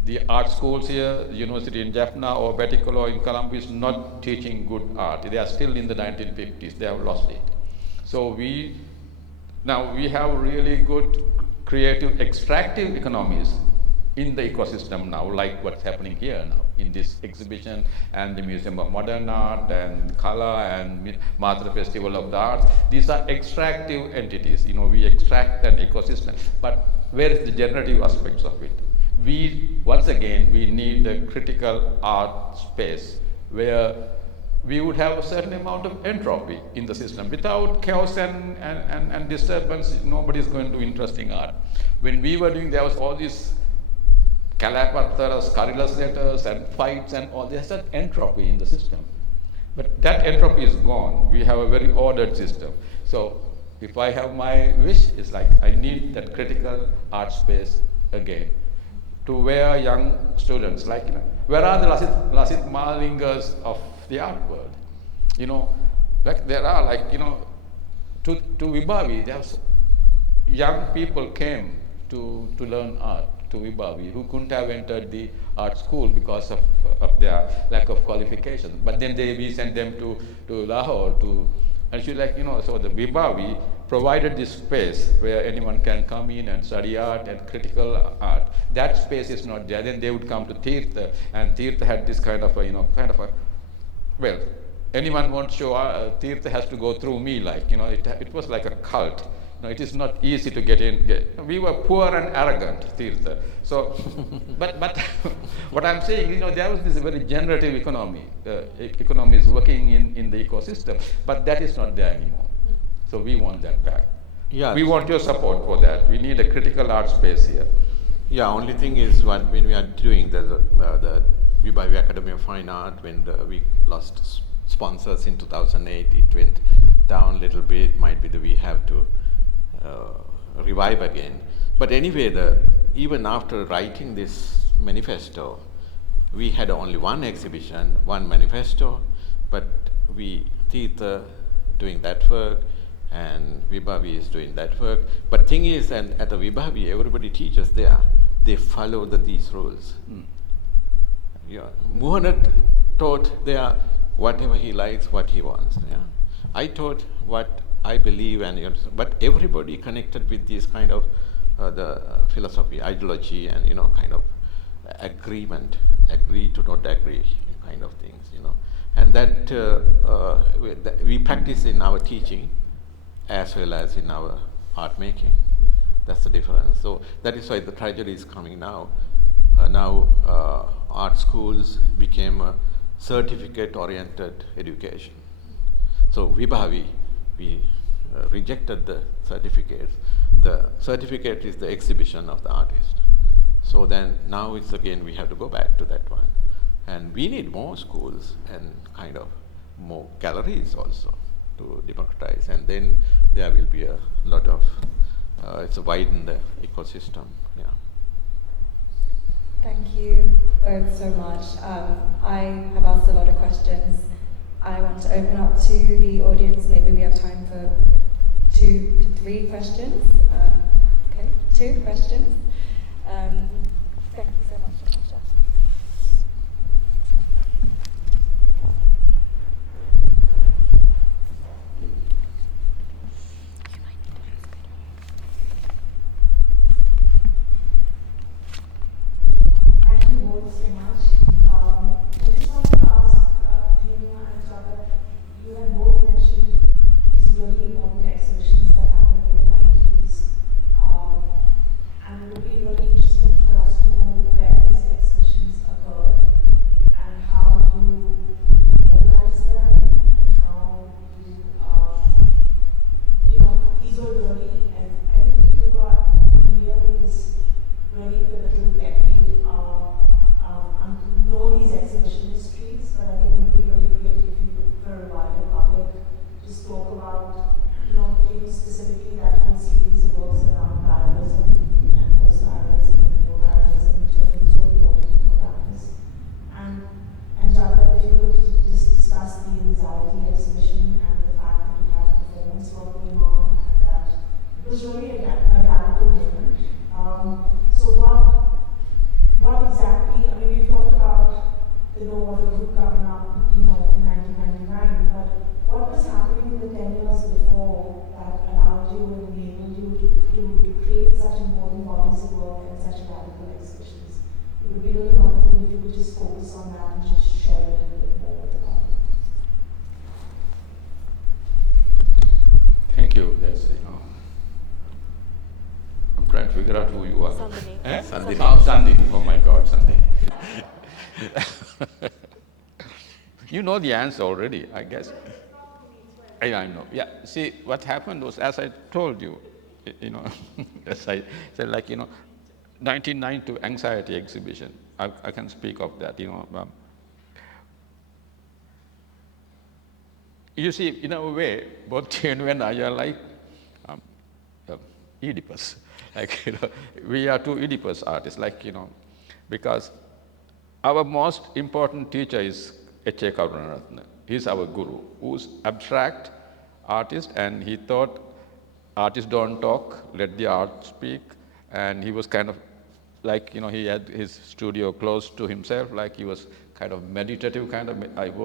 The art schools here, the university in Jaffna or Betikolo or in Colombo is not teaching good art. They are still in the 1950s. They have lost it. So now we have really good creative extractive economies in the ecosystem now, like what's happening here now in this exhibition and the Museum of Modern Art and KALΑ and Matra Festival of the Arts. These are extractive entities. We extract an ecosystem. But where is the generative aspects of it? Once again, we need a critical art space where we would have a certain amount of entropy in the system. Without chaos and disturbance, nobody is going to do interesting art. When we were doing, there was all these Kalapatharas, scurrilous letters and fights and all. There's that entropy in the system. But that entropy is gone. We have a very ordered system. So if I have my wish, it's like I need that critical art space again, to where young students, where are the Lasit Malingas of the art world? There are to Vibhavi, there's young people came to learn art to Vibhavi who couldn't have entered the art school because of their lack of qualifications. But then we sent them to Lahore and she so the Vibhavi provided this space where anyone can come in and study art and critical art. That space is not there. Then they would come to Tirtha, and Tirtha had this kind of well, anyone wants to show Tirtha has to go through me, it was like a cult. It is not easy to get in. We were poor and arrogant, Tirtha. So, but what I'm saying, there was this very generative economy. Economy is working in the ecosystem, but that is not there anymore. So we want that back. Yeah. We want your support for that. We need a critical art space here. Yeah, only thing is when we are doing the Vibhavi Academy of Fine Art, when we lost sponsors in 2008, it went down a little bit. Might be that we have to revive again. But anyway, even after writing this manifesto, we had only one exhibition, one manifesto, but Tirtha doing that work, and Vibhavi is doing that work. But thing is, and at the Vibhavi, everybody teaches there, they follow these rules. Muhanned taught there whatever he likes, what he wants. Yeah. I taught what I believe, but everybody connected with this kind of the philosophy, ideology, and kind of agreement, agree to not agree kind of things, and that we practice in our teaching as well as in our art making. That's the difference. So that is why the tragedy is coming now. Art schools became a certificate-oriented education. So Vibhavi we rejected the certificates. The certificate is the exhibition of the artist. So then now it's again we have to go back to that one. And we need more schools and kind of more galleries also to democratize. And then there will be a lot of, it's a widen the ecosystem. Yeah. Thank you both so much. I have asked a lot of questions. I want to open up to the audience. Maybe we have time for 2 to 3 questions. Okay, 2 questions. Thank you so much, Natasha. Thank you both so much. I just want to ask Thenu and Jagath, you have both mentioned these really important exhibitions that happened in the 90s. And it would be really interesting for us to know where these exhibitions occurred and how you organize them and how you, these were really, and I think people who are familiar with this really pivotal decade know these exhibition histories, but I think it would be really great if you could, for a wider public, just talk about, things specifically that whole series of works around parallelism and post-parallelism and neo-parallelism, which I think is so important for practice. And Jagath, if you could just discuss the anxiety exhibition and the fact that you had performance work going on, and that it was really a radical moment. So what exactly, I mean, we've talked about the No Order Group coming up, in 1999, but what was happening in the 10 years before that allowed you and enabled you to create such important bodies of work and such radical exhibitions? It would be really wonderful if you could just focus on that and just share it a little bit more with the public. Thank you. That's, I'm trying to figure out who you are. Sandini. Sandini. Oh, Sandini. Oh my God, Sandini. You know the answer already, I guess. I know. Yeah. See, what happened was, as I told you, as I said, 1992 anxiety exhibition. I can speak of that. You see, in a way, both Thenu and I are like Oedipus. We are 2 Oedipus artists, because our most important teacher is H.A. Karunaratne. He's our guru, who's abstract artist, and he thought artists don't talk, let the art speak. And he was kind of he had his studio close to himself, he was kind of meditative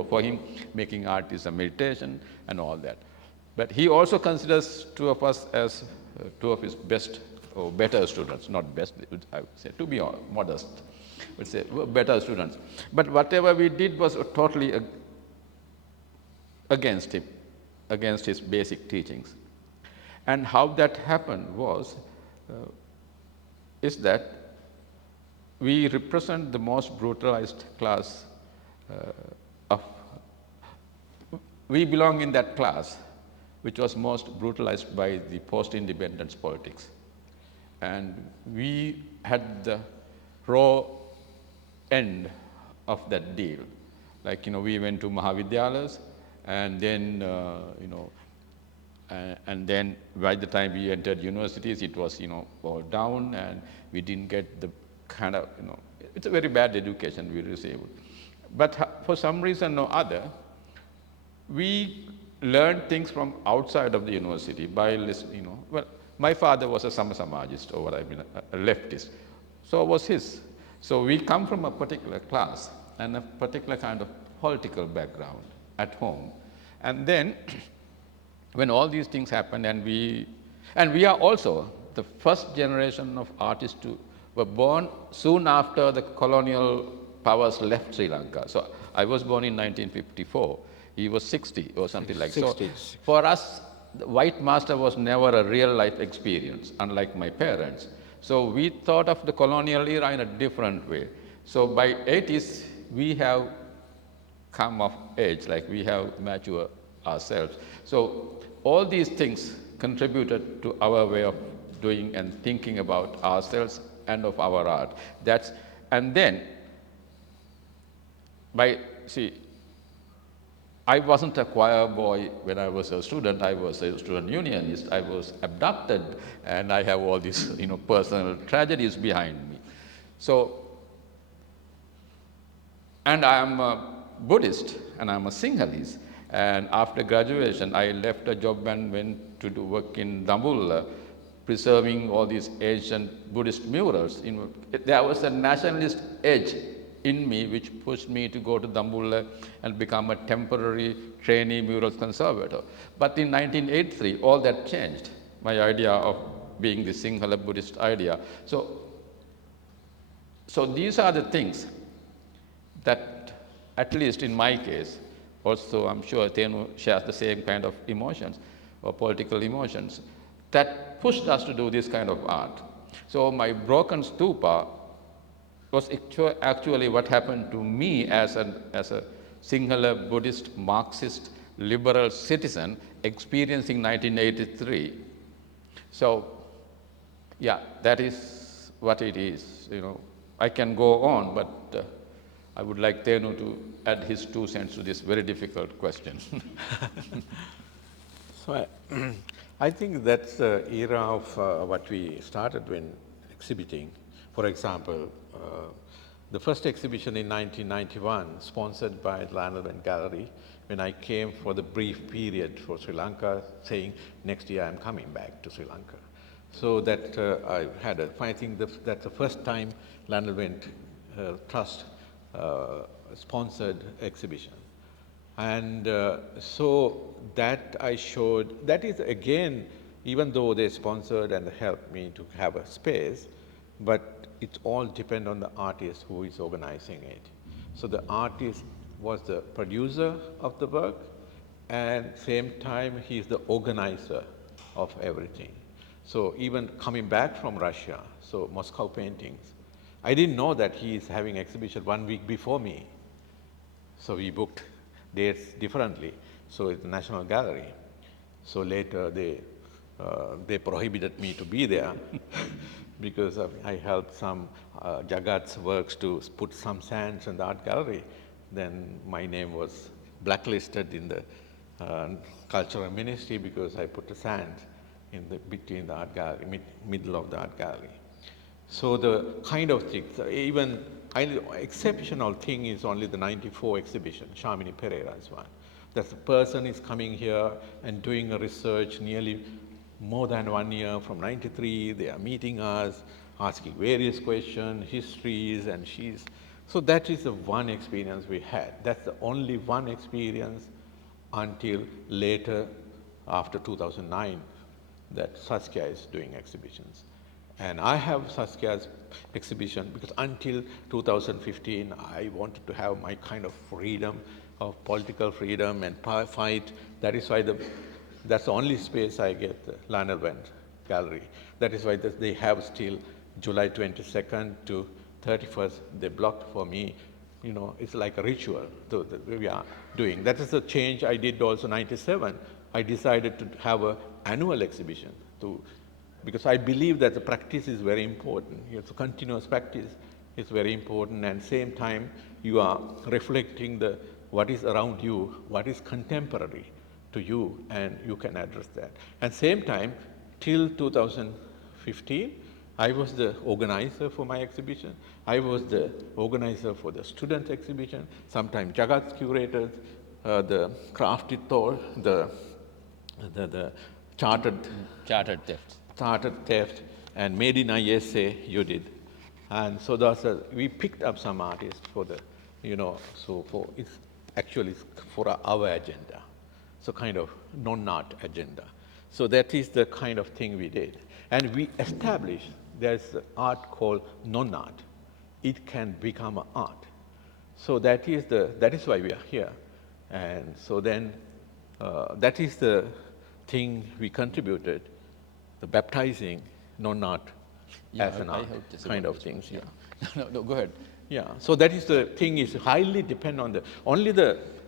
for him, making art is a meditation and all that. But he also considers 2 of us as 2 of his best or better students, not best, I would say, to be modest, would say better students. But whatever we did was totally against him, against his basic teachings. And how that happened is that we represent the most brutalized class we belong in that class which was most brutalized by the post-independence politics. And we had the raw end of that deal. We went to Mahavidyalayas, and then, and then by the time we entered universities, it was, all down, and we didn't get the kind of, it's a very bad education we received. But for some reason or other, we learned things from outside of the university by listening, well, my father was a Samasamajist, or a leftist. So was his. So we come from a particular class and a particular kind of political background at home. And then, when all these things happened, and we are also the first generation of artists who were born soon after the colonial powers left Sri Lanka. So I was born in 1954. He was 60 or something like that. So for us, the white master was never a real life experience, unlike my parents. So we thought of the colonial era in a different way. So by 80s, we have come of age, we have matured ourselves. So all these things contributed to our way of doing and thinking about ourselves and of our art. And then, I wasn't a choir boy when I was a student. I was a student unionist. I was abducted, and I have all these, personal tragedies behind me. So, and I am a Buddhist, and I'm a Sinhalese. And after graduation, I left a job and went to do work in Dambulla, preserving all these ancient Buddhist murals. There was a nationalist edge in me which pushed me to go to Dambulla and become a temporary trainee murals conservator. But in 1983, all that changed, my idea of being the Sinhala Buddhist idea. So these are the things that, at least in my case, also I'm sure Thenu shares the same kind of emotions, or political emotions, that pushed us to do this kind of art. So my broken stupa was actually what happened to me as a Sinhala Buddhist, Marxist, liberal citizen experiencing 1983. So, yeah, that is what it is. I can go on, but I would like Thenu to add his 2 cents to this very difficult question. So I think that's the era of what we started when exhibiting. For example, the first exhibition in 1991, sponsored by the Lionel Wendt Gallery, when I came for the brief period for Sri Lanka, saying next year I'm coming back to Sri Lanka. So that I think that's the first time Lionel Wendt Trust sponsored exhibition. And so that I showed, that is again, even though they sponsored and helped me to have a space, but it all depends on the artist who is organizing it. So the artist was the producer of the work, and same time he's the organizer of everything. So even coming back from Russia, so Moscow paintings, I didn't know that he is having exhibition 1 week before me. So we booked dates differently. So it's the National Gallery. So later they prohibited me to be there because I helped some Jagath's works to put some sands in the art gallery. Then my name was blacklisted in the cultural ministry because I put the sand in between the art gallery, middle of the art gallery. So the kind of things, even exceptional thing is only the 94 exhibition, Anoli Perera's one. That the person is coming here and doing a research nearly more than 1 year from 93. They are meeting us, asking various questions, histories, and so that is the one experience we had. That's the only one experience until later, after 2009, that Saskia is doing exhibitions. And I have Saskia's exhibition because until 2015, I wanted to have my kind of freedom, of political freedom and fight. That is why that's the only space I get, the Lionel Wendt Gallery. That is why they have still July 22nd to 31st, they blocked for me. It's like a ritual that we are doing. That is the change I did also 97. I decided to have an annual exhibition because I believe that the practice is very important. It's a continuous practice is very important, and same time you are reflecting what is around you, what is contemporary to you, and you can address that. And same time, till 2015, I was the organizer for my exhibition. I was the organizer for the student exhibition. Sometimes Jagath curated the crafted toll, the chartered theft, and made in ISA you did. And so we picked up some artists for it's actually for our agenda. So kind of non-art agenda. So that is the kind of thing we did. And we established there's an art called non-art. It can become an art. So that is why we are here. And so then that is the thing we contributed, the baptizing non-art as an art kind of things. Yeah. No, go ahead. Yeah, so that is the thing, is highly depend on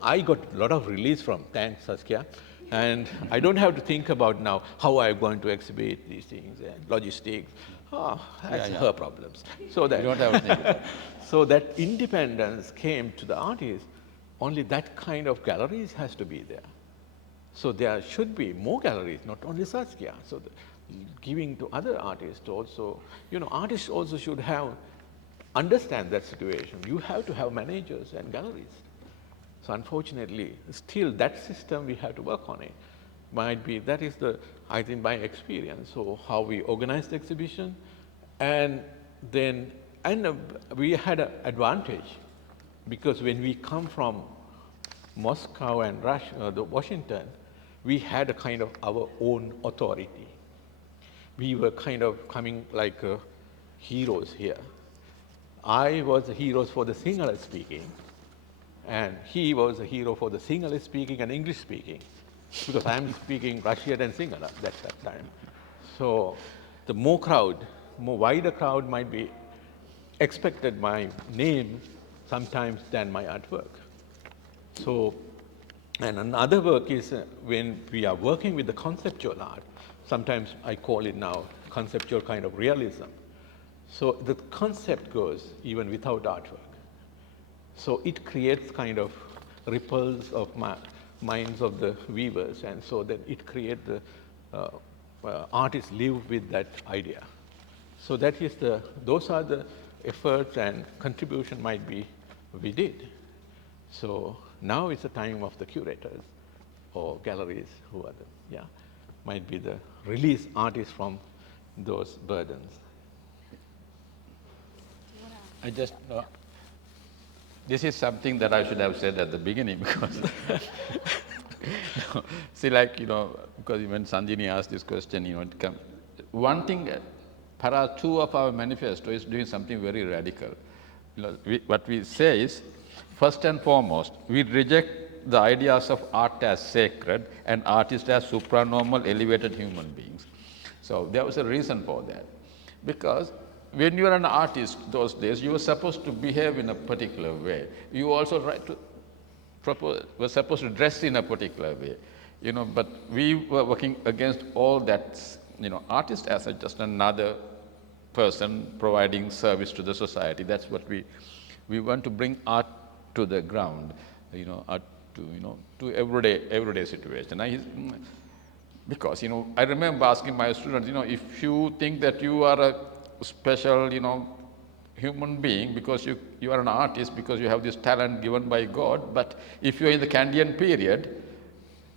I got a lot of release from, thanks Saskia, and I don't have to think about now how I'm going to exhibit these things and logistics. Oh, that's her problems. So that, You don't have to think about it. so that independence came to the artist, only that kind of galleries has to be there. So there should be more galleries, not only Saskia. So giving to other artists also, artists also should understand that situation. You have to have managers and galleries. So unfortunately, still that system we have to work on it. That is I think my experience. So how we organize the exhibition, and we had an advantage, because when we come from Moscow and Russia, Washington, we had a kind of our own authority. We were kind of coming like heroes here. I was a hero for the Sinhala speaking, and he was a hero for the Sinhala speaking and English speaking, because I'm speaking Russian and Sinhala at that time. So the more wider crowd might be expected my name sometimes than my artwork. So, and another work is when we are working with the conceptual art, sometimes I call it now conceptual kind of realism. So the concept goes even without artwork. So it creates kind of ripples of minds of the weavers, and so that it creates the artists live with that idea. So that is those are the efforts and contribution we did. So now is the time of the curators or galleries might be the release artists from those burdens. I just, this is something that I should have said at the beginning, because, see, because when Sanjini asked this question, one thing, para 2 of our manifesto is doing something very radical. What we say is, first and foremost, we reject the ideas of art as sacred and artists as supranormal, elevated human beings. So there was a reason for that, because when you are an artist those days, you were supposed to behave in a particular way. You also were supposed to dress in a particular way, but we were working against all that, artist as just another person providing service to the society. That's what we want to bring art to the ground, art to everyday situation. Because, I remember asking my students, if you think that you are a special, human being because you are an artist, because you have this talent given by God, but if you are in the Kandian period,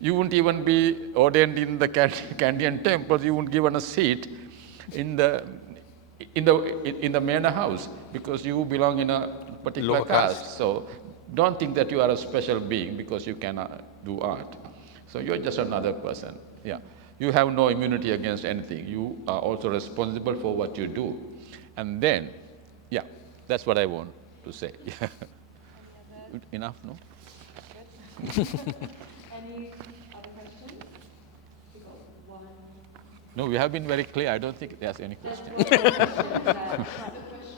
you wouldn't even be ordained in the Kandian temple, you wouldn't given a seat in the manor house, because you belong in a particular caste. So don't think that you are a special being because you cannot do art. So you're just another person. Yeah. You have no immunity against anything. You are also responsible for what you do. And then, yeah, that's what I want to say. Enough, no? Any other questions? We got one. No, we have been very clear. I don't think there's any question. The question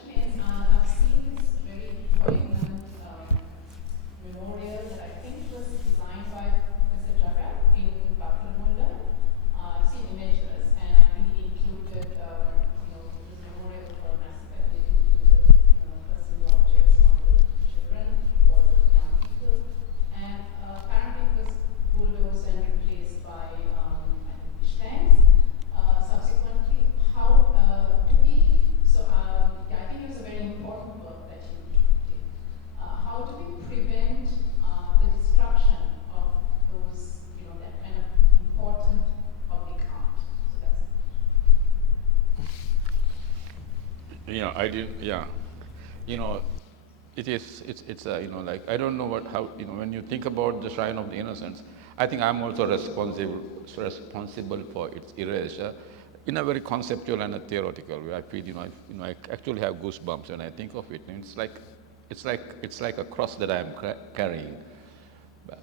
is, I've seen this very poignant memorial that I think was designed by Professor Jagath in Vafa. I've seen images, and I think it included, this memorial for massacre. It included personal objects from the children or the young people, and apparently it was bulldozed and replaced by stands. Subsequently, how do we? So I think it was a very important work that you did. How do we prevent the destruction of those, that kind of important public art? So that's it. I did, yeah. It's like, I don't know when you think about the Shrine of the Innocents, I think I'm also responsible for its erasure in a very conceptual and a theoretical way. I feel, I actually have goosebumps when I think of it. And it's like a cross that I'm carrying. But,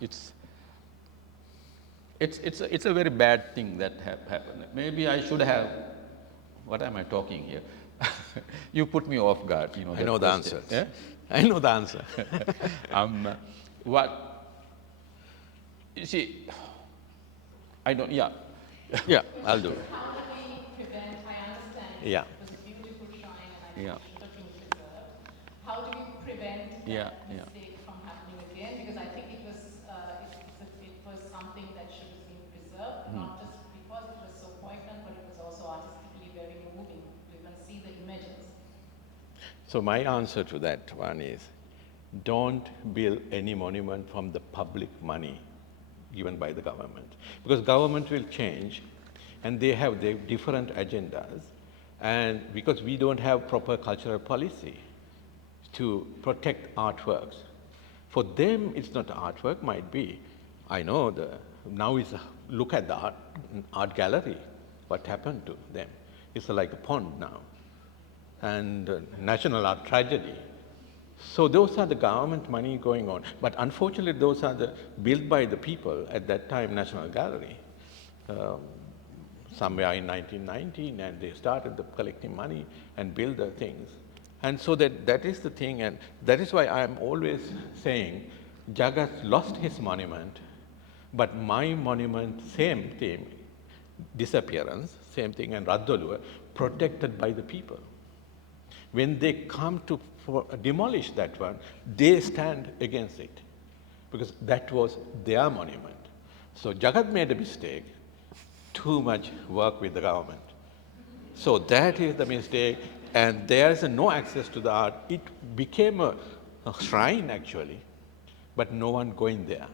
it's a very bad thing that happened. Maybe I should have what am I talking here? You put me off guard. You know, I know the answer. Yeah? I know the answer. What? You see, I don't. Yeah. Yeah, I'll do it. How do we prevent, I understand Yeah. it was a beautiful shrine and I think Yeah. it should have been preserved. How do we prevent Yeah, that yeah. mistake from happening again? Because I think it was something that should have been preserved, not just because it was so poignant, but it was also artistically very moving. You can see the images. So my answer to that one is, don't build any monument from the public money given by the government. Because government will change and they have their different agendas, and because we don't have proper cultural policy to protect artworks. For them, it's not artwork, might be. I know now is look at the art gallery, what happened to them. It's like a pond now, and national art tragedy. So those are the government money going on. But unfortunately, those are built by the people at that time, National Gallery, somewhere in 1919, and they started collecting money and build the things. And so that is the thing, and that is why I'm always saying, Jagath lost his monument, but my monument, same thing, disappearance, same thing, and Raddoluwa, protected by the people. When they come to demolish that one, they stand against it, because that was their monument. So Jagath made a mistake, too much work with the government. So that is the mistake, and there is no access to the art. It became a shrine actually, but no one going there.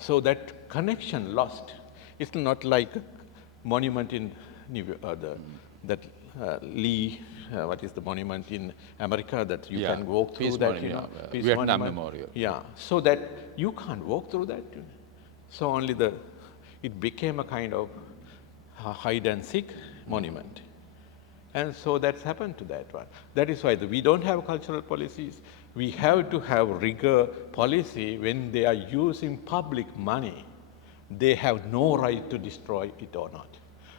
So that connection lost. It's not like monument in Lee, what is the monument in America that you can walk through Peace that, Monument, Peace Vietnam Monument. Memorial. Yeah, so that you can't walk through that. So only it became a kind of hide and seek monument. And so that's happened to that one. That is why we don't have cultural policies. We have to have rigor policy when they are using public money. They have no right to destroy it or not.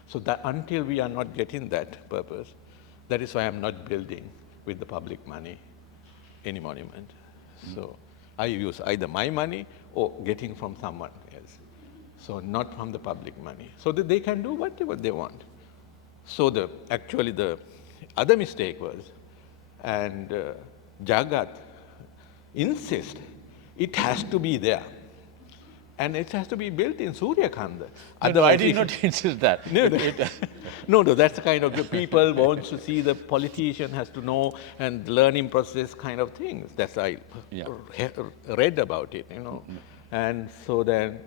So that until we are not getting that purpose, that is why I'm not building with the public money any monument. So I use either my money or getting from someone else. So not from the public money. So that they can do whatever they want. So actually the other mistake was, and Jagath insists it has to be there. And it has to be built in Suryakanda. No, I did not insist that. No, that's the kind of the people wants to see, the politician has to know, and learning process kind of things. That's I read about it, And so then,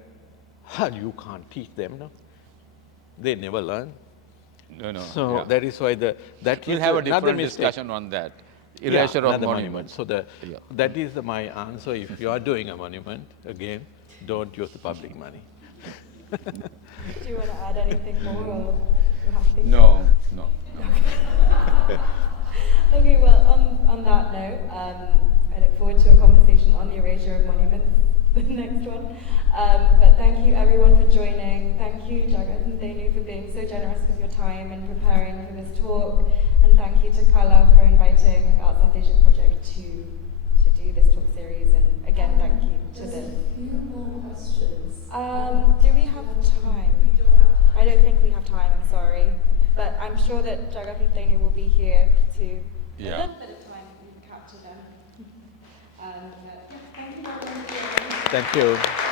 you can't teach them, no? They never learn. No. So that is why that We'll is have a another different mistake. discussion on that. Erasure of another monument. So that is my answer. If you are doing a monument, again, don't use the public money. Do you want to add anything more, or you have to? No. Okay, well, on that note, I look forward to a conversation on the erasure of monuments, the next one. But thank you everyone for joining. Thank you, Jagath and Thenu, for being so generous with your time and preparing for this talk. And thank you to KALΑ for inviting Art South Asia Project to do this talk series. And again, thank you to There's the... a few more questions. do we have time? We don't have time. I don't think we have time, I'm sorry. But I'm sure that Jagath and Thenu will be here to a little bit of time if we can capture them. But yeah, thank you very much. Thank you.